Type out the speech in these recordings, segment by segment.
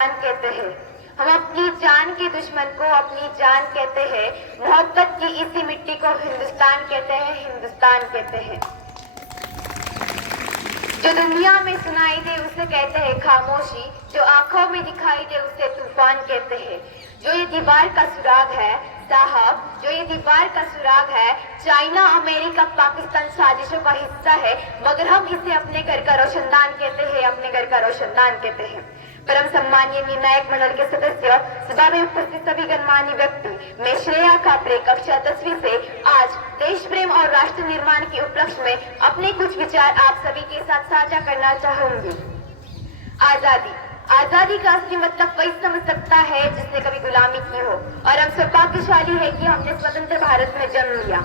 जान कहते हैं। हम अपनी जान के दुश्मन को अपनी जान कहते हैं। मोहब्बत की इसी मिट्टी को हिंदुस्तान कहते हैं, हिंदुस्तान कहते हैं। जो दुनिया में सुनाई दे उसे कहते हैं खामोशी, जो आंखों में दिखाई दे उसे तूफान कहते हैं। जो ये दीवार का सुराग है साहब, जो ये दीवार का सुराग है, चाइना अमेरिका पाकिस्तान साजिशों का हिस्सा है, मगर हम इसे अपने घर का रोशनदान कहते हैं, अपने घर का रोशनदान कहते हैं। परम सम्मानीय निर्णायक मंडल के सदस्य, सभा में उपस्थित सभी गणमान्य व्यक्ति, मैं श्रेया कापरे कक्षा 10वीं से आज देश प्रेम और राष्ट्र निर्माण के उपलक्ष्य में अपने कुछ विचार आप सभी के साथ साझा करना चाहूंगी। आजादी, आजादी का असली मतलब वही समझ सकता है जिसने कभी गुलामी की हो, और हम सौभाग्यशाली है कि हमने स्वतंत्र भारत में जन्म लिया।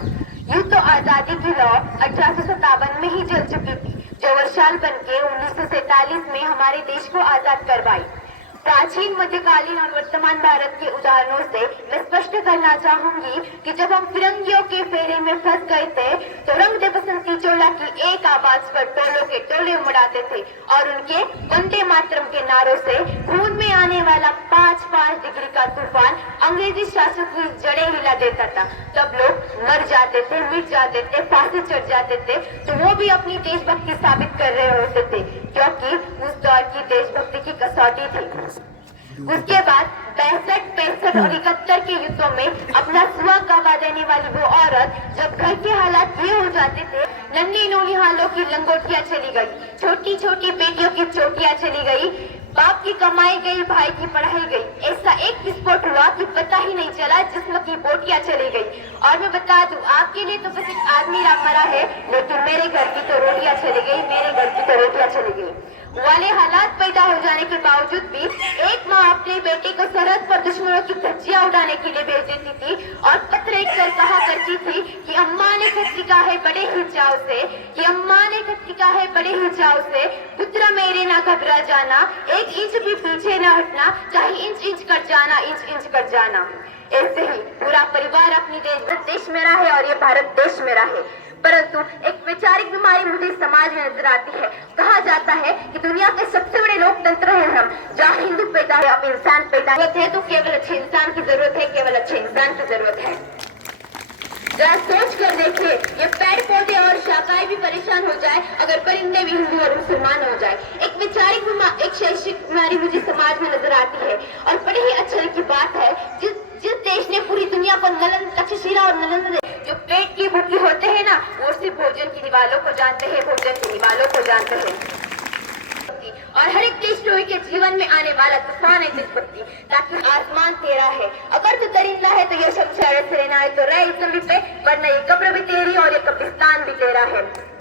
यूं तो आजादी की लौ 1857 में ही जल चुकी थी, जो वर्षाल बनके 1947 में हमारे देश को आजाद करवाई। प्राचीन, मध्यकालीन और वर्तमान भारत के उदाहरणों से मैं स्पष्ट करना चाहूंगी कि जब हम फिरंगियों के फेरे में फंस गए थे तो रंग दे बसंती चोला की एक आवाज पर टोलों के टोले उमड़ाते थे और उनके वंदे मातरम के नारों से खून में आने वाला 5-5 डिग्री का तूफान अंग्रेजी शासक की जड़ें हिला देता था। तब लोग मर जाते थे, मिट जाते थे, फांसी चढ़ जाते थे, तो वो भी अपनी देशभक्ति साबित कर रहे होते थे, क्योंकि उस दौर की देशभक्ति की कसौटी थी। उसके बाद 65, 65 और 71 के युद्धों में अपना सुहाग गवा देने वाली वो औरत जब घर के हालात ये हो जाते थे, नन्ही नौनिहालों की लंगोटियां चली गई, छोटी छोटी बेटियों की चोटियां चली गई, बाप की कमाई गई, भाई की पढ़ाई गई, ऐसा एक विस्फोट हुआ कि पता ही नहीं चला, जिस्म की बोटियां चली गई। और मैं बता दूं, आपके लिए तो बस एक आदमी मरा है, लेकिन मेरे घर की तो रोटियां चली गई, मेरे घर की तो रोटियां चली गई। वाले हालात पैदा हो जाने के बावजूद भी एक माँ अपने बेटे को सरहद पर दुश्मनों की धज्जियां उड़ाने के लिए भेज देती थी और पत्र लिखकर कहा करती थी कि अम्मा ने खत लिखा है बड़े ही चाव से, कि अम्मा ने खत लिखा है बड़े ही चाव से, पुत्र मेरे ना घबरा जाना, 1 इंच भी पीछे न हटना, चाहे इंच इंच कर जाना, इंच इंच कर जाना। ऐसे ही पूरा परिवार अपनी देश मेरा है और ये भारत देश मेरा है। परंतु एक वैचारिक बीमारी मुझे समाज में नजर आती है। कहा जाता है कि दुनिया के सबसे बड़े लोकतंत्र हैं हम, जहाँ हिंदू पैदा है, अब इंसान पैदा है तो केवल अच्छे इंसान की जरूरत है, केवल अच्छे इंसान की जरूरत है। जरा सोच कर देखिए, ये पेड़ पौधे और शाखाएं भी परेशान हो जाए अगर परिंदे भी हिंदू और मुसलमान हो जाए। एक वैचारिक बीमारी, एक शैक्षिक बीमारी मुझे समाज में नजर आती है। और बड़ी ही आश्चर्य की बात है, जिस देश ने पूरी दुनिया को नलन, तक्षशिला और नलन, जो पेट की भूखी होते हैं ना, वो सिर्फ भोजन की दीवालों को जानते हैं, भोजन की दीवालों को जानते हैं। और हर एक देशद्रोही के जीवन में आने वाला तूफान है देशभक्ति, ताकि आसमान तेरा है, अगर तू दरिंदा है तो ये शमशान से रहना है, तो रह इस जमीन पे, वरना ये कब्र भी तेरी और ये कब्रिस्तान भी तेरा है।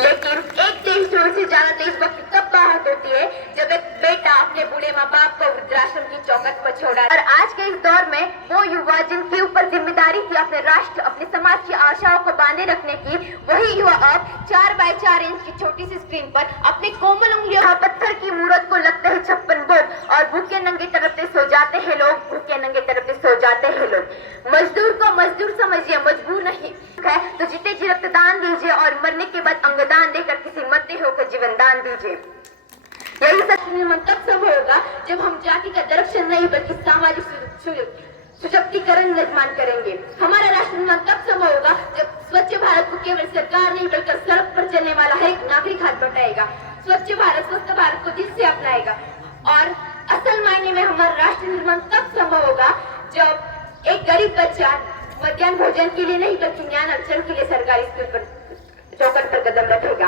लेकिन एक देशद्रोही से ज्यादा देशभक्ति तब बात होती है जब एक बेटा अपने बूढ़े माँ बाप को वृद्धाश्रम की चौखट पर छोड़ा। और आज के इस दौर में वो युवा जिनके ऊपर जिम्मेदारी थी अपने राष्ट्र, अपने समाज की आशाओं को बांधे रखने की, वही युवा अब 4x4 इंच की छोटी सी स्क्रीन पर अपने कोमल उंगलियों पत्थर की मूरत को लगते हैं 56 भोग, और भूखे नंगे तरफते सो जाते हैं लोग, भूखे नंगे तरफते सो जाते हैं लोग। मजदूर को मजदूर समझिए, मजबूर नहीं है तो जीते जी रक्तदान दीजिए और मरने के बाद अंगदान देकर किसी मरते होकर जीवन दान दीजिए। यही सच निर्माण तब सब होगा जब हम जाति का दर्शन नहीं बल्कि सामाजिक सशक्तिकरण निर्माण करेंगे। हमारा राष्ट्र निर्माण तब सब होगा जब स्वच्छ भारत को केवल सरकार नहीं बल्कि सड़क पर चलने वाला हर एक नागरिक हाथ बटाएगा। स्वच्छ भारत, स्वस्थ भारत को दिल से अपनाएगा। और असल मायने में हमारा राष्ट्र निर्माण तब संभव होगा जब एक गरीब बच्चा मध्याह्न भोजन के लिए नहीं बल्कि ज्ञान अर्जन के लिए सरकारी स्कूल पर चौखट पर कदम रखेगा।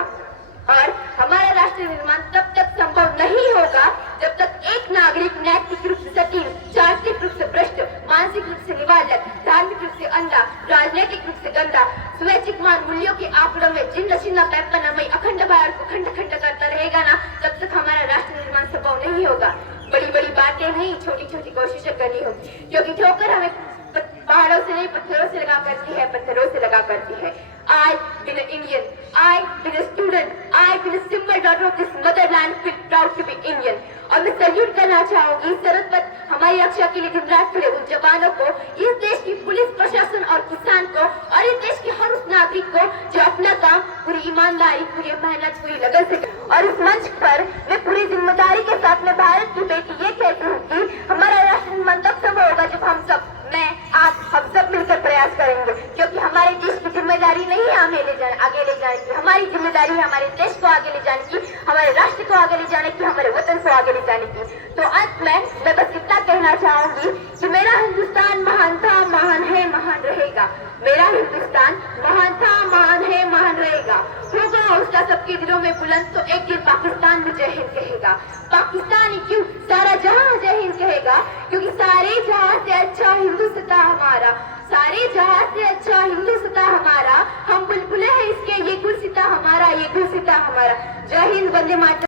और हमारा राष्ट्र निर्माण तब तक संभव नहीं होगा जब तक एक नागरिक नैतिक रूप से सटीक, चारित्रिक रूप से भ्रष्ट, मानसिक रूप से निवालक, धार्मिक रूप से अंधा, राजनीतिक रूप से गंदा, स्वैच्छिक मान मूल्यों के आंकड़ों में जिन्न छिन्न पैपनामय अखंड भारत को खंड खंड करता रहेगा ना, तब तक हमारा राष्ट्र निर्माण संभव नहीं होगा। बड़ी बड़ी बातें नहीं, छोटी छोटी कोशिशें करनी होगी, क्योंकि ठोकर हमें पहाड़ों से नहीं पत्थरों से लगा करती है, पत्थरों से लगा करती है। I been an Indian, I been a student, I been a simple daughter of this motherland, feel proud to be Indian। और मैं सैल्यूट करना चाहूंगी सरहद पर हमारी रक्षा के लिए दिन रात खड़े उन जवानों को, इस देश की पुलिस प्रशासन और किसान को, और इस देश के हर उस नागरिक को जो अपना काम पूरी ईमानदारी, पूरी मेहनत, पूरी लगन से। और इस मंच पर मैं पूरी जिम्मेदारी के साथ में भारत की बेटी ये कहती हूँ कि हमारा राष्ट्रनिर्माण तब सब होगा जब हम सब, मैं, आप, हम सब मिलकर प्रयास करेंगे, क्योंकि हमारे देश की जिम्मेदारी नहीं है आगे ले जाने की, हमारी जिम्मेदारी है हमारे देश को आगे ले जाने की, हमारे राष्ट्र को आगे ले जाने की, हमारे वतन को आगे ले जाने की। तो अंत में मैं बस इतना कहना चाहूंगी कि मेरा हिंदुस्तान महान था, महान है, महान रहेगा। मेरा हिंदुस्तान महान था, महान है, महान रहेगा। होगा उसका सबके दिलों में बुलंद, तो एक दिन पाकिस्तान में जय हिंद कहेगा। पाकिस्तान ही क्यों, सारा जहां जय हिंद कहेगा, क्योंकि सारे जहां से अच्छा हिंदुस्तान हमारा, सारे जहां से अच्छा हिंदुस्तान हमारा। हम बुलबुले हैं इसके, ये गुलसिता हमारा, ये गुलसिता हमारा। जय हिंद, वंदे मातरम।